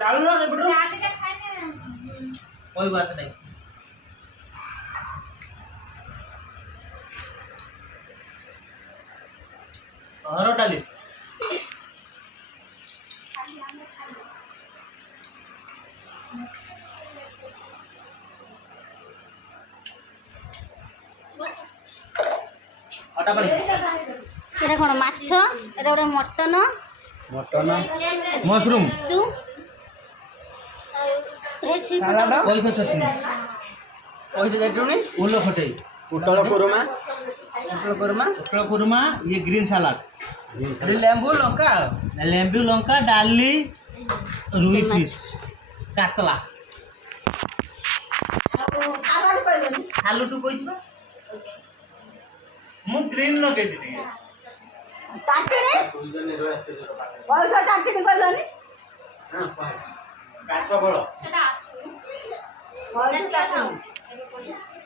डालू ना बेटो आगे का खाना कोई बात नहीं हरो डाली अटा पानी এটা কোন মাছ এটা ওটা মটন मटन मशरूम তু হেড সেই कोई तो चटनी कोई तो चटनी उल्लो खटई उटल कुरमा ये ग्रीन सलाद लेम्बू लंका डाली रुई फिश कातला आलू टू कोई मु ग्रीन लगे दिली चाटणी बोल तो चाटणी बोलनी काटो बड़ो এটা আসুন बोल तो এটা चाटणी খাও